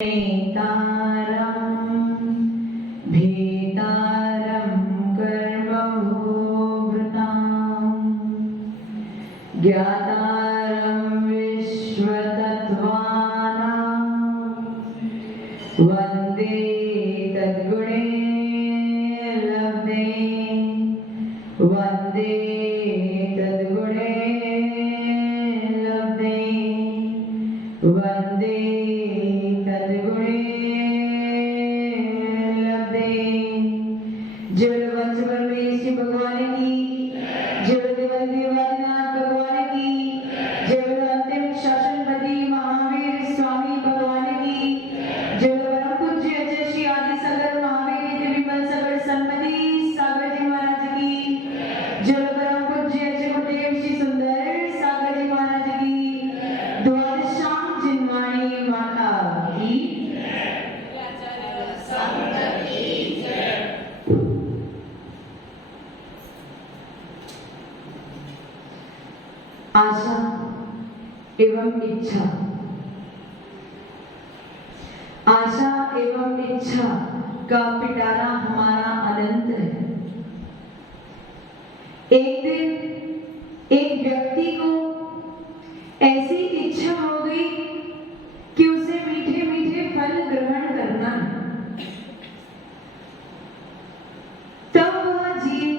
नेतारं भेतारं कर्मभूभृतां ज्ञातारं विश्वतत्त्वानां वन्दे तद्गुणे लब्धे वन्दे तद्गुणे लब्धे वन्दे भगवान की जय, देवादिनाथ भगवान की जय, अंतिम शासनपति महावीर स्वामी भगवान की जय, परम पूज्य जय श्री आदि सगर महावीर विमल सगर सन्मति सागर जी महाराज की जय, परम पूज्य जय गुरुदेव श्री सुंदर सागर जी महाराज की द्वादशाम जिनवाणी माता की आशा एवं इच्छा, आशा एवं इच्छा का पिटारा हमारा अनंत है। एक दिन एक व्यक्ति को ऐसी इच्छा हो गई कि उसे मीठे मीठे फल ग्रहण करना है। तब वह जीव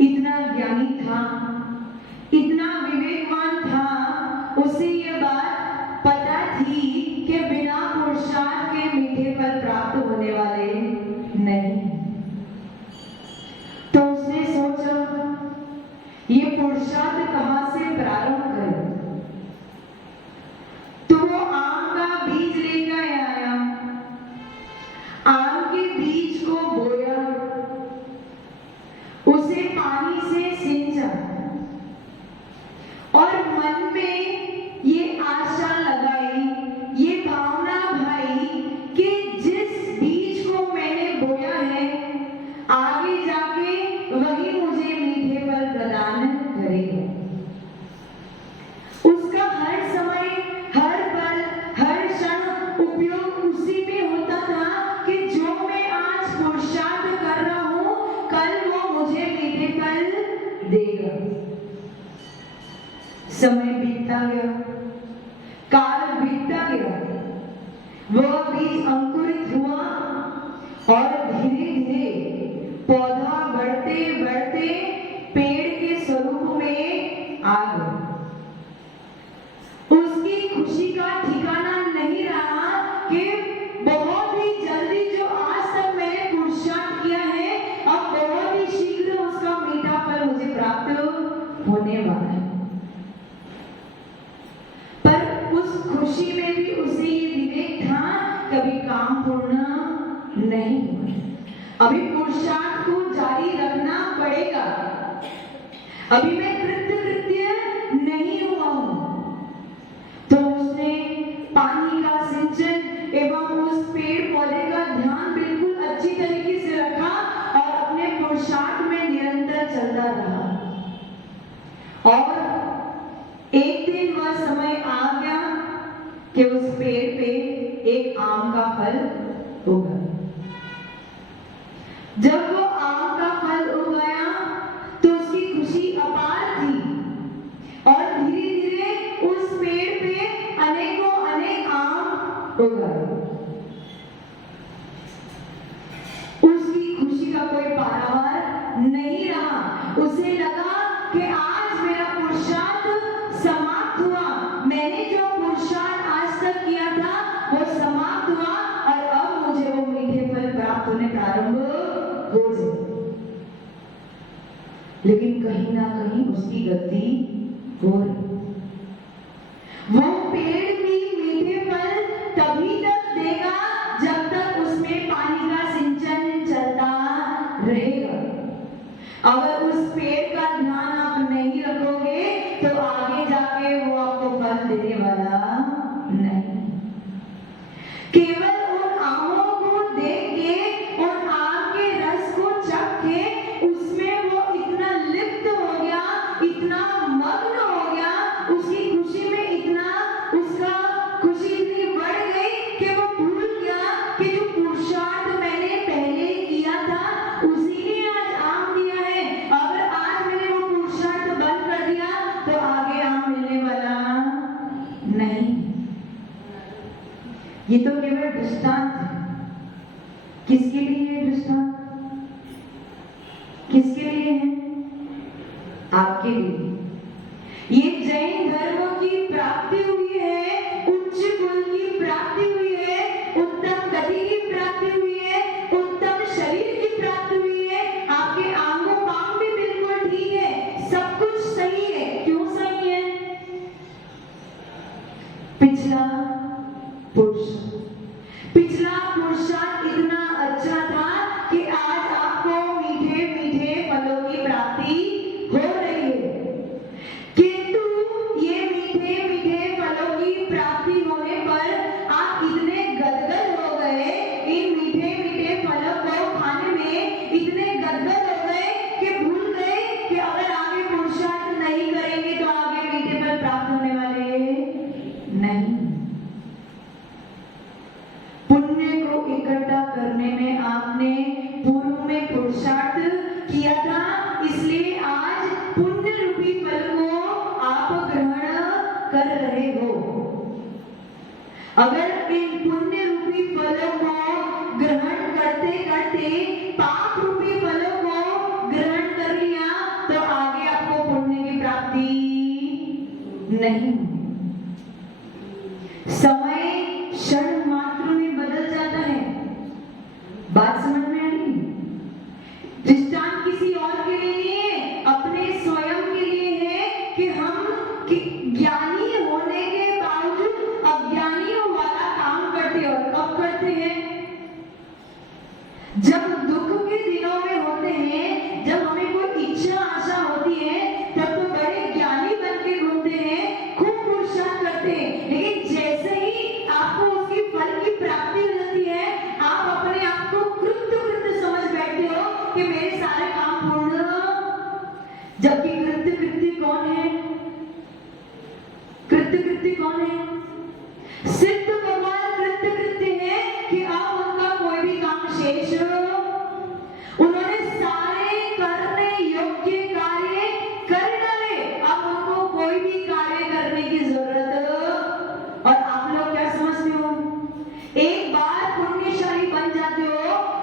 इतना ज्ञानी था, इतना विवेकवान था, उसे यह बात पता थी कि बिना पुरुषार्थ के मीठे फल प्राप्त होने वाले नहीं। तो उसने सोचा ये पुरुषार्थ कहां से प्रारंभ करें। तो वो आम का बीज लेकर आया, आम के बीज को बोया, उसे पानी से सिंचा और मन में ये आशा लगाई, ये भावना भाई कि जिस बीज को मैंने बोया है आगे जाके वही मुझे मीठे फल प्रदान करेगा। उसका हर समय, हर पल, हर क्षण उपयोग उसी में होता था कि जो मैं आज पुरुषार्थ कर रहा हूं कल वो मुझे मीठे फल देगा। समय बीतता गया, काल बीतता गया, वह बीज अंकुरित हुआ और धीरे धीरे पौधा बढ़ते बढ़ते पेड़ के स्वरूप में आ गया। उसकी खुशी का ठिकाना नहीं रहा कि बहुत ही जल्दी जो आज तक मैंने पुरुषार्थ किया है अब बहुत ही शीघ्र उसका मीठा फल मुझे प्राप्त होने वाला है। खुशी में भी उसे ये विवेक था कभी काम पूर्ण नहीं हुआ, अभी पुरुषार्थ को जारी रखना पड़ेगा, अभी मैं कृतकृत्य नहीं हुआ हूं। तो उसने पानी का सिंचन एवं उस पेड़ पौधे का ध्यान बिल्कुल अच्छी तरीके से रखा और अपने पुरुषार्थ में निरंतर चलता रहा। और एक दिन वह समय आ गया कि उस पेड़ पे एक आम का फल उगा। जब वो आम का फल उग गया तो उसकी खुशी अपार थी और धीरे धीरे उस पेड़ पे अनेकों अनेक आम उगा। उसकी खुशी का कोई पारावार नहीं रहा। उसे लगा कि आज मेरा पुरुषार्थ समाप्त हुआ, मैंने जो पुरुषार्थ आज तक किया था वो समाप्त हुआ और अब मुझे वो मीठे फल प्राप्त होने प्रारंभ हो गए। लेकिन कहीं ना कहीं उसकी गलती हो रही। वो पेड़ भी मीठे फल तभी तक देगा जब तक उसमें पानी का सिंचन चलता रहेगा। अगर उस पेड़ का ध्यान आप नहीं रखोगे तो आगे जाके वो आपको फल देने वाला नहीं। केवल उन आमों को देख के, उन आम के रस को चख के उसमें वो इतना लिप्त हो गया, इतना मग्न हो गया, उसकी खुशी में इतना उसका खुशी इतनी बढ़ गई कि ये तो केवल दृष्टांत है। किसके लिए है दृष्टांत? किसके लिए है? आपके लिए। ये जैन धर्म की प्राप्ति हुई है, उच्च कुल की प्राप्ति हुई है, उत्तम गति की प्राप्ति हुई है, उत्तम शरीर की प्राप्ति हुई है, आपके आंगों काम भी बिल्कुल ठीक है, सब कुछ सही है। क्यों सही है? पिछला पुरुषार्थ इतना अच्छा था कि आज आपको मीठे मीठे फलों की प्राप्ति हो रही है। किंतु ये मीठे मीठे फलों की प्राप्ति होने पर आप इतने गदगद हो गए, इन मीठे मीठे फलों को खाने में इतने गदगद हो गए कि भूल गए कि अगर आगे पुरुषार्थ नहीं करेंगे तो आगे मीठे फल प्राप्त होने वाले नहीं। पुण्य को इकट्ठा करने में आपने पूर्व में पुरुषार्थ किया था, इसलिए आज पुण्य रूपी फल को आप ग्रहण कर रहे हो। अगर इन पुण्य रूपी फलों को ग्रहण करते करते पाप रूपी फलों को ग्रहण कर लिया तो आगे आपको पुण्य की प्राप्ति नहीं। समय क्षण मात्र में बदल जाता है। बात समझ में आ रही? दृष्टांत किसी और के लिए नहीं है, अपने स्वयं के लिए है कि हम ज्ञानी होने के बावजूद अज्ञानियों वाला काम करते हैं। और कब करते हैं? जब दुख के दिनों में होते हैं, जब हमें कोई इच्छा आशा होती है, तब तो बड़े ज्ञानी बन के घूमते हैं, खूब पुरुषार्थ करते हैं, लेकिन जैसे ही आपको उसकी फल की प्राप्ति हो जाती है, आप अपने आप को कृत्य समझ बैठते हो कि मेरे सारे काम पूर्ण। जबकि कृत्य कौन है? कृत्य कौन है? सिद्ध भगवान कृत्य है कि अब उनका कोई भी काम शेष उन्होंने सारे करने योग्य कार्य कर डाले, अब उनको कोई भी कार्य करने की जरूरत। और आप लोग क्या समझते हो? एक बार पुण्यशाली बन जाते हो,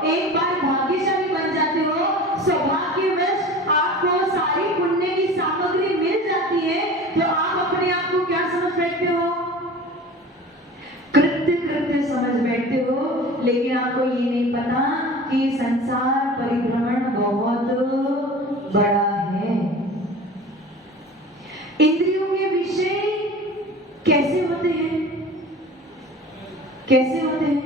एक बार भाग्यशाली बन जाते हो, सौभाग्यवश आपको सारी पुण्य की सामग्री मिल जाती है, तो आप अपने आप को क्या समझ बैठते हो? कृत्य समझ बैठते हो। लेकिन आपको ये नहीं पता कि संसार परिभ्रमण बहुत बड़ा है। इंद्रियों के विषय कैसे होते हैं? कैसे होते हैं?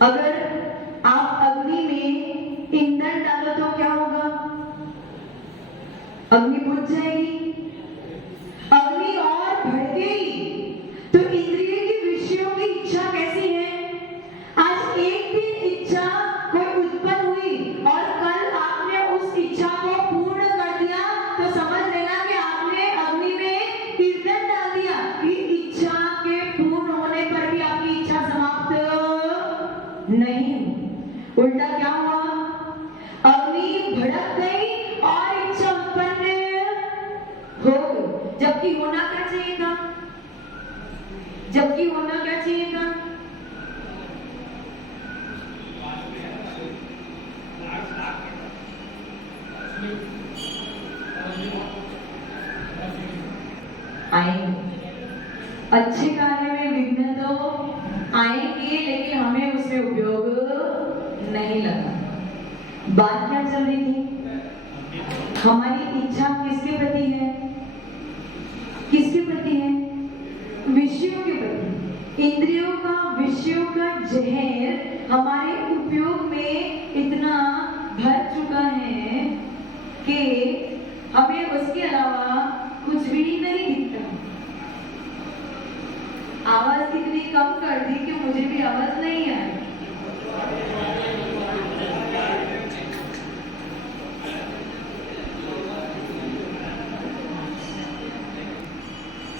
अगर आप अग्नि में ईंधन डालो तो क्या होगा? अग्नि बुझ जाएगी, अग्नि और भड़केगी। तो इंद्रिय की विषयों की इच्छा कैसी है? आज एक दिन इच्छा कोई उत्पन्न हुई और कल आपने उस इच्छा को पूर्ण कर दिया, तो समझ लेना कि आपने अग्नि में ईंधन डाल दिया। कि इच्छा के पूर्ण होने पर भी आपकी इच्छा समाप्त नहीं। उल्टा क्या हुआ? अग्नि भड़क गई और इच्छा उत्पन्न हो गई। जबकि होना क्या चाहिए था? जबकि होना क्या चाहिए था? अच्छे कार्य में विघ्न तो आएंगे, लेकिन हमें उसमें उपयोग नहीं लगा। बात क्या चल रही थी? हमारी इच्छा किसके प्रति है? किसके प्रति है? विषयों के प्रति। इंद्रियों का, विषयों का जहर हमारे उपयोग में इतना भर चुका है कि हमें उसके अलावा कुछ भी नहीं दिखता। आवाज इतनी कम कर दी कि मुझे भी आवाज नहीं आई।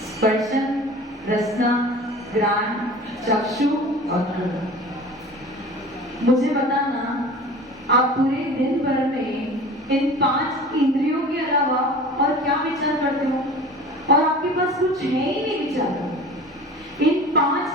स्पर्शन, रसना, घ्राण, चक्षु और कर्म। मुझे बताना, आप पूरे दिन भर में इन 5 इंद्रियों के अलावा और क्या विचार करते हो? और आपके पास कुछ है ही नहीं विचार। इन 5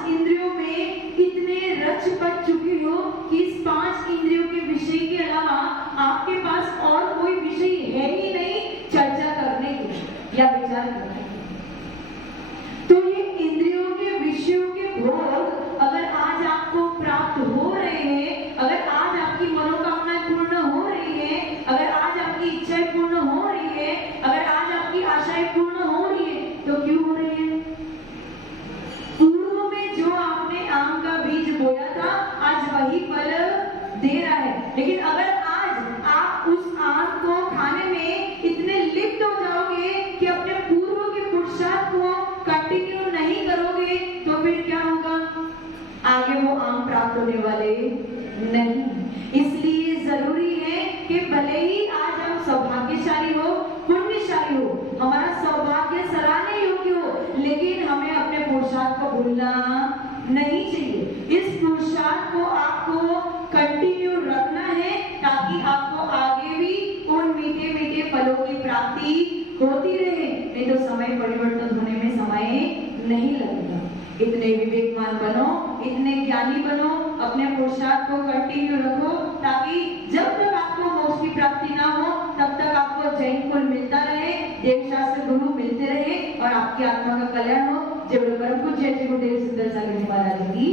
आगे वो आम प्राप्त होने वाले नहीं। इसलिए जरूरी है कि भले ही आज हम सौभाग्यशाली हो, पुण्यशाली हो, हमारा सौभाग्य सराहने योग्य हो, लेकिन हमें अपने पुरुषार्थ को भूलना नहीं चाहिए। इस पुरुषार्थ को आपको कंटिन्यू रखना है ताकि आपको आगे भी उन मीठे मीठे फलों की प्राप्ति होती रहे। नहीं तो समय परिवर्तन होने में समय नहीं लगेगा। इतने विवेकवान बनो, इतने ज्ञानी बनो, अपने पुरुषार्थ को कंटिन्यू रखो ताकि जब तक आपको मोक्ष की प्राप्ति ना हो तब तक आपको जैन कुल मिलता रहे, देव शास्त्र गुरु मिलते रहे और आपकी आत्मा का कल्याण हो। जय बोलो परम पूज्य श्री गुरुदेव सिद्धेश्वर महाराज की